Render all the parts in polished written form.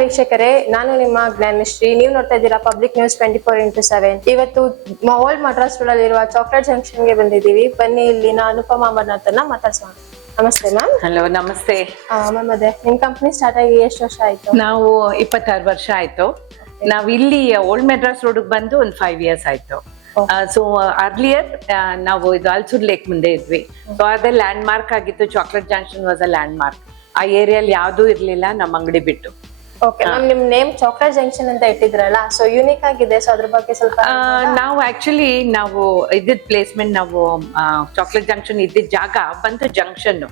ವೀಕ್ಷಕರೇ, ನಾನು ನಿಮ್ಮ ಜ್ಞಾನಶ್ರೀ. ನೀವು ನೋಡ್ತಾ ಇದ್ದೀರಾ ಪಬ್ಲಿಕ್ ನ್ಯೂಸ್ 24x7. ಇವತ್ತು ಓಲ್ಡ್ ಮಡ್ರಾಸ್ ರೋಡ್ ಅಲ್ಲಿರುವ ಚಾಕ್ಲೇಟ್ ಜಂಕ್ಷನ್ ಗೆ ಬಂದಿದ್ದೀವಿ. ಬನ್ನಿ, ಇಲ್ಲಿನ ಅನುಪಮಾ ಅಮರ್ನಾಥ್ನ ಮಾತಾಡ್ಸೋಣ. ನಮಸ್ತೆ ಮ್ಯಾಮ್. ಹಲೋ, ನಮಸ್ತೆ ಮ್ಯಾಮ್, ಅದೇ ನಿಮ್ ಕಂಪ್ನಿ ಸ್ಟಾರ್ಟ್ ಆಗಿ ಎಷ್ಟು ವರ್ಷ ಆಯ್ತು? ನಾವು 26 ವರ್ಷ ಆಯ್ತು. ನಾವ್ ಇಲ್ಲಿ ಓಲ್ಡ್ ಮೆಡ್ರಾಸ್ ರೋಡ್ ಬಂದು ಒಂದು 5 years ಆಯ್ತು. ಸೊ ಅರ್ಲಿಯರ್ ನಾವು ಇದು ಅಲ್ಸೂರ್ ಲೇಕ್ ಮುಂದೆ ಇದ್ವಿ. ಸೊ ಅದೇ ಲ್ಯಾಂಡ್ ಮಾರ್ಕ್ ಆಗಿತ್ತು. Chocolate junction was a land mark. ಆ ಏರಿಯಲ್ಲಿ ಯಾವ್ದೂ ಇರ್ಲಿಲ್ಲ ನಮ್ಮ ಅಂಗಡಿ ಬಿಟ್ಟು. ಓಕೆ ಮ್ಯಾಮ್, ನಿಮ್ ನೇಮ್ ಚಾಕ್ಲೇಟ್ ಜಂಕ್ಷನ್ ಅಂತ ಇಟ್ಟಿದ್ರಲ್ಲ, ಸೊ ಯೂನಿಕ್ ಆಗಿದೆ. ಸೊ ಅದ್ರ ಬಗ್ಗೆ ಸ್ವಲ್ಪ ನಾವು ಆಕ್ಚುಲಿ ನಾವು ಇದ್ದಿದ್ ಪ್ಲೇಸ್ಮೆಂಟ್, ನಾವು ಚಾಕ್ಲೇಟ್ ಜಂಕ್ಷನ್ ಇದ್ದಿದ್ ಜಾಗ ಬಂದು ಜಂಕ್ಷನ್,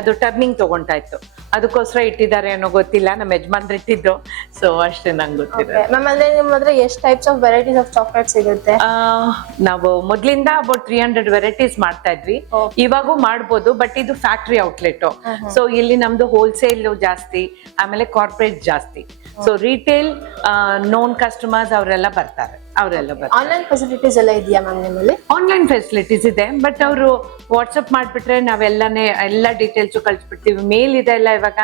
ಅದು ಟರ್ನಿಂಗ್ ತಗೊಂತಾ ಇತ್ತು. ಅದಕ್ಕೋಸ್ಕರ ಇಟ್ಟಿದ್ದಾರೆ ಅನ್ನೋ ಗೊತ್ತಿಲ್ಲ, ನಮ್ಮ ಯಜಮಾನ್ರು ಇಟ್ಟಿದ್ದು. ಸೊ ಅಷ್ಟೇ ನಂಗೆ ಗೊತ್ತಿದೆ. ಮ್ಯಾಮ್, ಅಂದ್ರೆ ನಿಮ್ಮ ಹತ್ರ ಎಷ್ಟು types of varieties of chocolate ಸಿಗುತ್ತೆ? ನಾವು ಮೊದ್ಲಿಂದ ಅಬೌಟ್ 300 ವೆರೈಟೀಸ್ ಮಾಡ್ತಾ ಇದ್ವಿ. ಇವಾಗೂ ಮಾಡ್ಬೋದು, ಬಟ್ ಇದು ಫ್ಯಾಕ್ಟ್ರಿ ಔಟ್ಲೆಟ್. ಸೊ ಇಲ್ಲಿ ನಮ್ದು ಹೋಲ್ಸೇಲ್ ಜಾಸ್ತಿ, ಆಮೇಲೆ ಕಾರ್ಪೊರೇಟ್ ಜಾಸ್ತಿ. ಸೊ ರಿಟೇಲ್ ನೋನ್ ಕಸ್ಟಮರ್ಸ್ ಅವರೆಲ್ಲ ಬರ್ತಾರೆ. ಆನ್ಲೈನ್ ಫೆಸಿಲಿಟೀಸ್ ಎಲ್ಲ ಇದೆಯಾ ಮ್ಯಾಮ್ ನಿಮ್ಮಲ್ಲಿ? ಆನ್ಲೈನ್ ಫೆಸಿಲಿಟೀಸ್ ಇದೆ, ಬಟ್ ಅವರು ವಾಟ್ಸಪ್ ಮಾಡ್ಬಿಟ್ರೆ ಎಲ್ಲ ಡೀಟೇಲ್ಸ್ ಕಳ್ಸಿಬಿಡ್ತೀವಿ. ಮೇಲ್ ಇದೆ ಎಲ್ಲ ಇವಾಗ.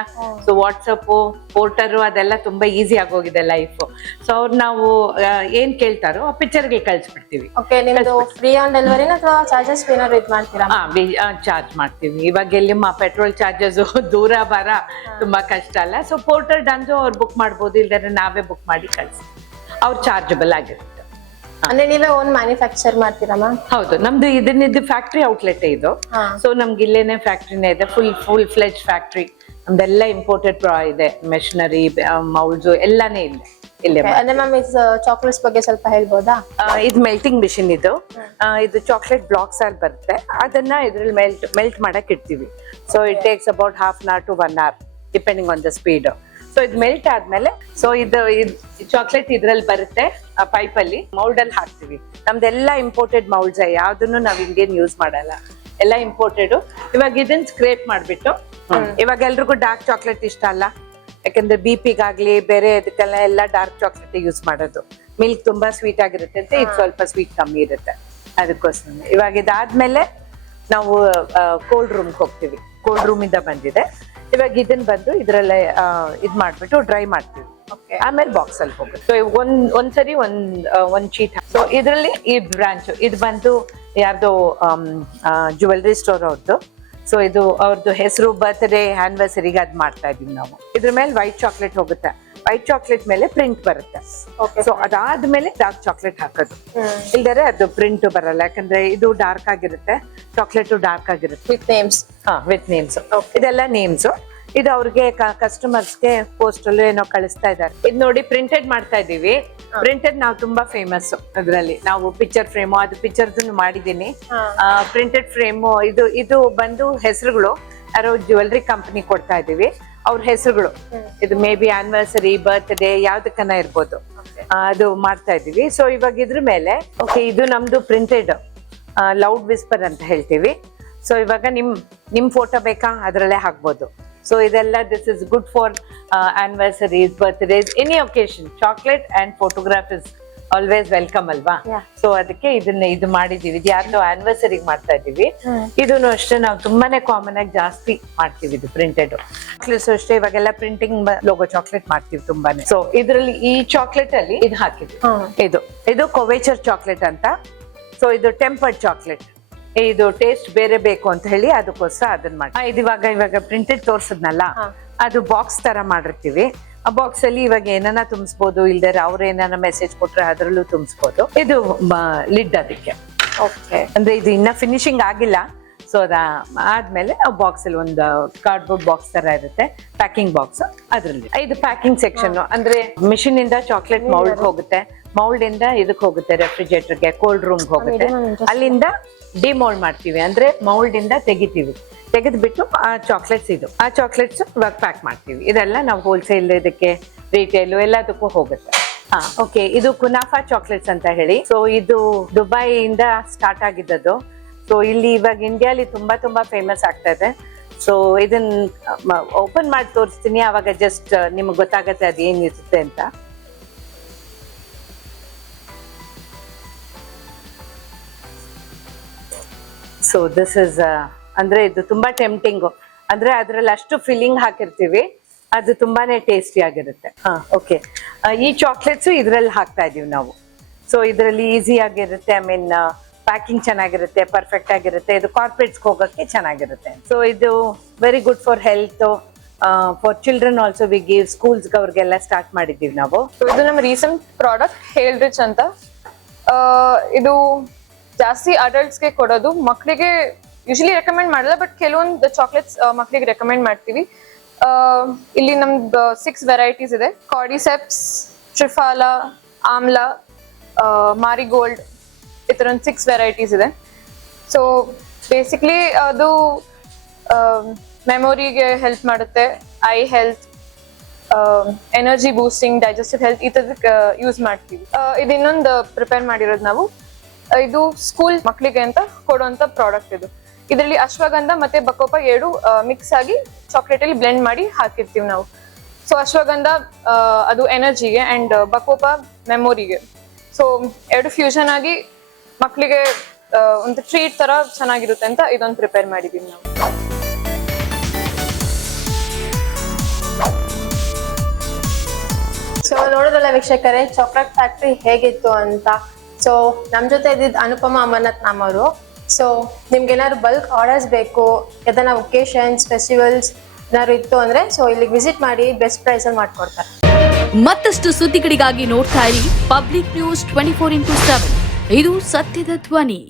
ಸೊ ವಾಟ್ಸಪ್, ಪೋರ್ಟರ್ ಅದೆಲ್ಲ ತುಂಬಾ ಈಸಿ ಆಗೋಗಿದೆ ಲೈಫ್. ಸೊ ಅವ್ರು ನಾವು ಏನ್ ಕೇಳ್ತಾರೋ ಆ ಪಿಕ್ಚರ್ಗೆ ಕಳ್ಸಿಬಿಡ್ತೀವಿ. ಓಕೆ, ನಿಮ್ದು ಫ್ರೀ ಆನ್ ಡೆಲಿವರಿನ ಅಥವಾ ಚಾರ್ಜಸ್ ಏನಾದ್ರು ಇದು ಮಾಡ್ತೀರಾ? ಚಾರ್ಜ್ ಮಾಡ್ತೀವಿ. ಇವಾಗ ಎಲ್ಲಿ ಪೆಟ್ರೋಲ್ ಚಾರ್ಜಸ್ ದೂರ ಬರ ತುಂಬಾ ಕಷ್ಟ ಅಲ್ಲ. ಸೊ ಪೋರ್ಟರ್ ಡನ್ಸು ಅವ್ರು ಬುಕ್ ಮಾಡ್ಬೋದು, ಇಲ್ದಾರೆ ನಾವೇ ಬುಕ್ ಮಾಡಿ ಕಳ್ಸ್ತೀವಿ. ಅವ್ರು ಚಾರ್ಜಬಲ್ ಆಗಿರುತ್ತೆ. ಅಂದ್ರೆ ನೀವೇ ಓನ್ ಮ್ಯಾನುಫ್ಯಾಕ್ಚರ್ ಮಾಡ್ತೀರಾ ಮ್ಯಾಮ್? ಹೌದು, ನಮ್ದು ಇದನ್ನಿದ್ದು ಫ್ಯಾಕ್ಟ್ರಿ ಔಟ್ಲೆಟ್ ಇದು. ಸೊ ನಮ್ಗೆ ಇಲ್ಲೇನೆ ಫ್ಯಾಕ್ಟ್ರಿನೇ ಇದೆ, ಫುಲ್ ಫ್ಲೆಜ್ ಫ್ಯಾಕ್ಟ್ರಿ. ನಮ್ದೆಲ್ಲ ಇಂಪೋರ್ಟೆಡ್ ಇದೆ, ಮೆಷಿನರಿ, ಮೌಲ್ಸ್ ಎಲ್ಲಾನೇ ಇಲ್ಲ ಇಲ್ಲೇ. ಅಂದ್ರೆ ಮ್ಯಾಮ್, ಇದು ಚಾಕ್ಲೇಟ್ಸ್ ಬಗ್ಗೆ ಸ್ವಲ್ಪ ಹೇಳ್ಬೋದಾ? ಇದು ಮೆಲ್ಟಿಂಗ್ ಮಿಷಿನ್. ಇದು ಚಾಕ್ಲೇಟ್ ಬ್ಲಾಕ್ಸ್ ಅಲ್ಲಿ ಬರುತ್ತೆ. ಅದನ್ನ ಇದ್ರಲ್ಲಿ ಮೆಲ್ಟ್ ಮಾಡಕ್ ಇಡ್ತೀವಿ. So it takes about ½ hour to 1 hour depending on the speed. So ಇದು ಮೆಲ್ಟ್ ಆದ್ಮೇಲೆ ಸೊ ಇದು ಚಾಕ್ಲೇಟ್ ಇದ್ರಲ್ಲಿ ಬರುತ್ತೆ. ಆ ಪೈಪ್ ಅಲ್ಲಿ ಮೌಲ್ಡ್ ಅಲ್ಲಿ ಹಾಕ್ತಿವಿ. ನಮ್ದೆಲ್ಲ ಇಂಪೋರ್ಟೆಡ್ ಮೌಲ್ಡ್ಸ್, ಯಾವ್ದನ್ನು ನಾವ್ ಇಂಡಿಯನ್ ಯೂಸ್ ಮಾಡಲ್ಲ, ಎಲ್ಲ ಇಂಪೋರ್ಟೆಡ್. ಇವಾಗ ಇದನ್ನ ಸ್ಕ್ರೇಪ್ ಮಾಡ್ಬಿಟ್ಟು, ಇವಾಗ ಎಲ್ರಿಗೂ ಡಾರ್ಕ್ ಚಾಕ್ಲೇಟ್ ಇಷ್ಟ ಅಲ್ಲ, ಯಾಕಂದ್ರೆ BP-ಗಾಗ್ಲಿ ಬೇರೆ ಇದಕ್ಕೆಲ್ಲ ಎಲ್ಲ ಡಾರ್ಕ್ ಚಾಕ್ಲೇಟ್ ಯೂಸ್ ಮಾಡೋದು. ಮಿಲ್ಕ್ ತುಂಬಾ ಸ್ವೀಟ್ ಆಗಿರುತ್ತೆ ಅಂತ ಇದು ಸ್ವಲ್ಪ ಸ್ವೀಟ್ ಕಮ್ಮಿ ಇರುತ್ತೆ, ಅದಕ್ಕೋಸ್ಕರ. ಇವಾಗ ಇದಾದ್ಮೇಲೆ ನಾವು ಕೋಲ್ಡ್ ರೂಮ್ಗೆ ಹೋಗ್ತೀವಿ. ಕೋಲ್ಡ್ ರೂಮ್ ಇಂದ ಬಂದಿದೆ. ಇವಾಗ ಇದನ್ನ ಬಂದು ಇದ್ರಲ್ಲೇ ಇದ್ ಮಾಡ್ಬಿಟ್ಟು ಡ್ರೈ ಮಾಡ್ತೀವಿ. ಆಮೇಲೆ ಬಾಕ್ಸ್ ಅಲ್ಲಿ ಹೋಗುತ್ತೆ. ಸೊ ಒಂದ್ಸರಿ ಒಂದ್ ಶೀಟ್. ಸೊ ಇದ್ರಲ್ಲಿ ಈ ಬ್ರಾಂಚ್ ಇದು ಬಂದು ಯಾರ್ದು ಜ್ಯುವೆಲ್ರಿ ಸ್ಟೋರ್ ಅವ್ರದ್ದು. ಸೊ ಇದು ಅವ್ರದ್ದು ಹೆಸರು, ಬರ್ತ್ಡೇ, ಆನಿವರ್ಸರಿಗೆ ಅದ್ ಮಾಡ್ತಾ ಇದೀವಿ ನಾವು. ಇದ್ರ ಮೇಲೆ ವೈಟ್ ಚಾಕ್ಲೇಟ್ ಹೋಗುತ್ತೆ. ವೈಟ್ ಚಾಕ್ಲೇಟ್ ಮೇಲೆ ಪ್ರಿಂಟ್ ಬರುತ್ತೆ. ಸೊ ಅದಾದ್ಮೇಲೆ ಡಾರ್ಕ್ ಚಾಕ್ಲೇಟ್ ಹಾಕೋದು. ಇಲ್ದರೆ ಅದು ಪ್ರಿಂಟ್ ಬರಲ್ಲ, ಯಾಕಂದ್ರೆ ಇದು ಡಾರ್ಕ್ ಆಗಿರುತ್ತೆ, ಚಾಕ್ಲೇಟ್ ಡಾರ್ಕ್ ಆಗಿರುತ್ತೆ. ವಿತ್ ನೇಮ್ಸ್ ಇದೆಲ್ಲ ನೇಮ್ಸ್. ಇದು ಅವ್ರಿಗೆ ಕಸ್ಟಮರ್ಸ್ಗೆ ಪೋಸ್ಟಲ್ ಏನೋ ಕಳಿಸ್ತಾ ಇದ್ದಾರೆ. ಇದು ನೋಡಿ, ಪ್ರಿಂಟೆಡ್ ಮಾಡ್ತಾ ಇದೀವಿ. ಪ್ರಿಂಟೆಡ್ ನಾವು ತುಂಬಾ ಫೇಮಸ್. ಅದ್ರಲ್ಲಿ ನಾವು ಪಿಕ್ಚರ್ ಫ್ರೇಮು, ಅದು ಪಿಕ್ಚರ್ಸ್ ಮಾಡಿದೀನಿ. ಪ್ರಿಂಟೆಡ್ ಫ್ರೇಮು ಇದು ಬಂದು ಹೆಸರುಗಳು ಯಾರೋ ಜ್ಯುವೆಲ್ರಿ ಕಂಪನಿ ಕೊಡ್ತಾ ಇದೀವಿ. ಅವ್ರ ಹೆಸರುಗಳು ಇದು ಮೇ ಬಿ ಆನಿವರ್ಸರಿ, ಬರ್ತ್ಡೇ, ಯಾವ್ದಕ್ಕನ ಇರ್ಬೋದು, ಅದು ಮಾಡ್ತಾ ಇದೀವಿ. ಸೊ ಇವಾಗ ಇದ್ರ ಮೇಲೆ ಓಕೆ, ಇದು ನಮ್ದು ಪ್ರಿಂಟೆಡ್ ಲೌಡ್ ವಿಸ್ಪರ್ ಅಂತ ಹೇಳ್ತೀವಿ. ಸೊ ಇವಾಗ ನಿಮ್ ಫೋಟೋ ಬೇಕಾ ಅದ್ರಲ್ಲೇ ಹಾಕ್ಬೋದು. ಸೊ ಇದೆಲ್ಲ this is good for anniversaries, birthdays, any occasion. Chocolate and photograph is always welcome ಅಲ್ವಾ? ಸೊ ಅದಕ್ಕೆ ಇದು ಮಾಡಿದೀವಿ. ಇದು ಯಾರ್ದೋ ಆನಿವರ್ಸರಿಗೆ ಮಾಡ್ತಾ ಇದೀವಿ. ಇದನ್ನು ಅಷ್ಟೇ ನಾವು ತುಂಬಾನೇ ಕಾಮನ್ ಆಗಿ ಜಾಸ್ತಿ ಮಾಡ್ತೀವಿ. ಇದು ಪ್ರಿಂಟೆಡ್ ಚಾಕ್ಲೇಟ್ಸ್ ಅಷ್ಟೇ. ಇವಾಗೆಲ್ಲ ಪ್ರಿಂಟಿಂಗ್ ಲೋಗೋ ಚಾಕ್ಲೇಟ್ ಮಾಡ್ತೀವಿ ತುಂಬಾನೇ. ಸೊ ಇದ್ರಲ್ಲಿ ಈ ಚಾಕ್ಲೇಟ್ ಅಲ್ಲಿ ಇದು ಹಾಕಿದ್ವಿ. ಇದು ಕೊವೇಚರ್ ಚಾಕ್ಲೇಟ್ ಅಂತ. ಸೊ ಇದು ಟೆಂಪರ್ಡ್ ಚಾಕ್ಲೇಟ್. ಇದು ಟೇಸ್ಟ್ ಬೇರೆ ಬೇಕು ಅಂತ ಹೇಳಿ ಅದಕ್ಕೋಸ್ಕರ ಅದನ್ನ ಮಾಡಿ. ಇದು ಇವಾಗ ಪ್ರಿಂಟೆಡ್ ತೋರ್ಸದ್ನಲ್ಲ, ಅದು ಬಾಕ್ಸ್ ತರ ಮಾಡಿರ್ತೀವಿ. ಆ ಬಾಕ್ಸ್ ಅಲ್ಲಿ ಇವಾಗ ಏನನ್ನ ತುಂಬಿಸ್ಬೋದು, ಇಲ್ದೇ ಅವ್ರ ಏನಾರ ಮೆಸೇಜ್ ಕೊಟ್ರೆ ಅದ್ರಲ್ಲೂ ತುಂಬಿಸ್ಬೋದು. ಇದು ಲಿಡ್ ಅದಕ್ಕೆ. ಅಂದ್ರೆ ಇದು ಇನ್ನ ಫಿನಿಶಿಂಗ್ ಆಗಿಲ್ಲ. ಸೊ ಆದ್ಮೇಲೆ ಬಾಕ್ಸ್ ಅಲ್ಲಿ ಒಂದು ಕಾರ್ಡ್ಬೋರ್ಡ್ ಬಾಕ್ಸ್ ತರ ಇರುತ್ತೆ, ಪ್ಯಾಕಿಂಗ್ ಬಾಕ್ಸ್. ಅದ್ರಲ್ಲಿ ಇದು ಪ್ಯಾಕಿಂಗ್ ಸೆಕ್ಷನ್. ಅಂದ್ರೆ ಮಿಷಿನ್ ಇಂದ ಚಾಕ್ಲೇಟ್ ಮೌಲ್ಡ್ ಹೋಗುತ್ತೆ, ಮೌಲ್ಡ್ ಇಂದ ಇದಕ್ಕೆ ಹೋಗುತ್ತೆ, ರೆಫ್ರಿಜರೇಟರ್ಗೆ, ಕೋಲ್ಡ್ ರೂಮ್ಗೆ ಹೋಗುತ್ತೆ. ಅಲ್ಲಿಂದ ಡಿಮೋಲ್ಡ್ ಮಾಡ್ತೀವಿ, ಅಂದ್ರೆ ಮೌಲ್ಡ್ ಇಂದ ತೆಗೆದ್ಬಿಟ್ಟು ಆ ಚಾಕ್ಲೇಟ್ಸ್ ಇವಾಗ ಪ್ಯಾಕ್ ಮಾಡ್ತೀವಿ. ಇದೆಲ್ಲ ನಾವು ಹೋಲ್ಸೇಲ್, ಇದಕ್ಕೆ ರಿಟೇಲ್ ಎಲ್ಲದಕ್ಕೂ ಹೋಗುತ್ತೆ. ಓಕೆ, ಇದು ಕುನಾಫಾ ಚಾಕ್ಲೇಟ್ಸ್ ಅಂತ ಹೇಳಿ. ಸೊ ಇದು ದುಬೈಯಿಂದ ಸ್ಟಾರ್ಟ್ ಆಗಿದ್ದದು. ಸೊ ಇಲ್ಲಿ ಇವಾಗ ಇಂಡಿಯಾಲಿ ತುಂಬಾ ಫೇಮಸ್ ಆಗ್ತಾ ಇದೆ. ಸೊ ಇದನ್ನ ಓಪನ್ ಮಾಡಿ ತೋರಿಸ್ತೀನಿ, ಅವಾಗ ಜಸ್ಟ್ ನಿಮ್ಗೆ ಗೊತ್ತಾಗತ್ತೆ ಅದು ಏನಿರುತ್ತೆ ಅಂತ. ಸೊ ದಿಸ್ ಇಸ್ ಅಂದ್ರೆ ಇದು ತುಂಬಾ ಟೆಂಪ್ಟಿಂಗು. ಅಂದ್ರೆ ಅದ್ರಲ್ಲಿ ಅಷ್ಟು ಫಿಲ್ಲಿಂಗ್ ಹಾಕಿರ್ತೀವಿ. ಅದು ತುಂಬಾನೇ ಟೇಸ್ಟಿ ಆಗಿರುತ್ತೆ. ಹಾ ಓಕೆ. ಈ ಚಾಕ್ಲೇಟ್ಸ್ ಇದ್ರಲ್ಲಿ ಹಾಕ್ತಾ ಇದೀವಿ ನಾವು. ಸೊ ಇದರಲ್ಲಿ ಈಸಿ ಆಗಿರುತ್ತೆ. ಐ ಮೀನ್ ಪ್ಯಾಕಿಂಗ್ ಚೆನ್ನಾಗಿರುತ್ತೆ, ಪರ್ಫೆಕ್ಟ್ ಆಗಿರುತ್ತೆ. ಇದು ಕಾರ್ಪೊರೇಟ್ಸ್ ಹೋಗಕ್ಕೆ ಚೆನ್ನಾಗಿರುತ್ತೆ. ಸೊ ಇದು very good for health. For children also we give schools ಅವ್ರಿಗೆಲ್ಲ ಸ್ಟಾರ್ಟ್ ಮಾಡಿದ್ದೀವಿ ನಾವು. ಇದು ನಮ್ಮ ರೀಸೆಂಟ್ ಪ್ರಾಡಕ್ಟ್ ಹೇಲ್ ರಿಚ್ ಅಂತ. ಇದು ಜಾಸ್ತಿ ಅಡಲ್ಟ್ಸ್ಗೆ ಕೊಡೋದು, ಮಕ್ಕಳಿಗೆ ಯೂಶಲಿ ರೆಕಮೆಂಡ್ ಮಾಡಲ್ಲ, ಬಟ್ ಕೆಲವೊಂದು ಚಾಕ್ಲೇಟ್ಸ್ ಮಕ್ಕಳಿಗೆ ರೆಕಮೆಂಡ್ ಮಾಡ್ತೀವಿ. ಇಲ್ಲಿ ನಮ್ದು 6 ವೆರೈಟೀಸ್ ಇದೆ. ಕಾರ್ಡಿಸೆಪ್ಸ್, ಟ್ರಿಫಾಲಾ, ಆಮ್ಲಾ, ಮಾರಿಗೋಲ್ಡ್, ಈ ಥರ ಒಂದು 6 ವೆರೈಟೀಸ್ ಇದೆ. ಸೊ ಬೇಸಿಕ್ಲಿ ಅದು ಮೆಮೊರಿಗೆ ಹೆಲ್ಪ್ ಮಾಡುತ್ತೆ, I health, energy boosting, digestive health ಈ ಥರದಕ್ಕೆ ಯೂಸ್ ಮಾಡ್ತೀವಿ. ಇದು ಇನ್ನೊಂದು ಪ್ರಿಪೇರ್ ಮಾಡಿರೋದು ನಾವು. ಇದು ಸ್ಕೂಲ್ ಮಕ್ಕಳಿಗೆ ಅಂತ ಕೊಡುವಂತ ಪ್ರಾಡಕ್ಟ್ ಇದು. ಇದರಲ್ಲಿ ಅಶ್ವಗಂಧ ಮತ್ತೆ ಬಕೋಪ 2 ಮಿಕ್ಸ್ ಆಗಿ ಚಾಕ್ಲೇಟ್ ಅಲ್ಲಿ ಬ್ಲೆಂಡ್ ಮಾಡಿ ಹಾಕಿರ್ತೀವಿ ನಾವು. ಸೊ ಅಶ್ವಗಂಧ ಅದು ಎನರ್ಜಿಗೆ ಅಂಡ್ ಬಕೋಪ ಮೆಮೊರಿಗೆ. ಸೊ 2 ಫ್ಯೂಷನ್ ಆಗಿ ಮಕ್ಕಳಿಗೆ ಒಂದು ಟ್ರೀಟ್ ತರ ಚೆನ್ನಾಗಿರುತ್ತೆ ಅಂತ ಇದೊಂದು ಪ್ರಿಪೇರ್ ಮಾಡಿದೀವಿ ನಾವು. ಸೊ ನೋಡೋದಲ್ಲ ವೀಕ್ಷಕರೇ, ಚಾಕ್ಲೇಟ್ ಫ್ಯಾಕ್ಟ್ರಿ ಹೇಗಿತ್ತು ಅಂತ. ಸೊ ನಮ್ ಜೊತೆ ಇದ್ದಿದ್ದು ಅನುಪಮ ಅಮರ್ನಾಥ್ ಮ್ಯಾಮ್ ಅವರು. ಸೊ ನಿಮ್ಗೆ ಏನಾದ್ರು ಬಲ್ಕ್ ಆರ್ಡರ್ಸ್ ಬೇಕು, ಯಾವ್ದಾನ ಒಕೇಶನ್ಸ್, ಫೆಸ್ಟಿವಲ್ಸ್ ಏನಾದ್ರು ಇತ್ತು ಅಂದ್ರೆ ಸೊ ಇಲ್ಲಿಗೆ ವಿಸಿಟ್ ಮಾಡಿ ಬೆಸ್ಟ್ ಪ್ರೈಸ್ ಅಲ್ಲಿ ಮಾಡ್ಕೊಡ್ತಾರೆ. ಮತ್ತಷ್ಟು ಸುದ್ದಿಗಳಿಗಾಗಿ ನೋಡ್ತಾ ಇರಿ ಪಬ್ಲಿಕ್ ನ್ಯೂಸ್ 24x7. ಇದು ಸತ್ಯದ ಧ್ವನಿ.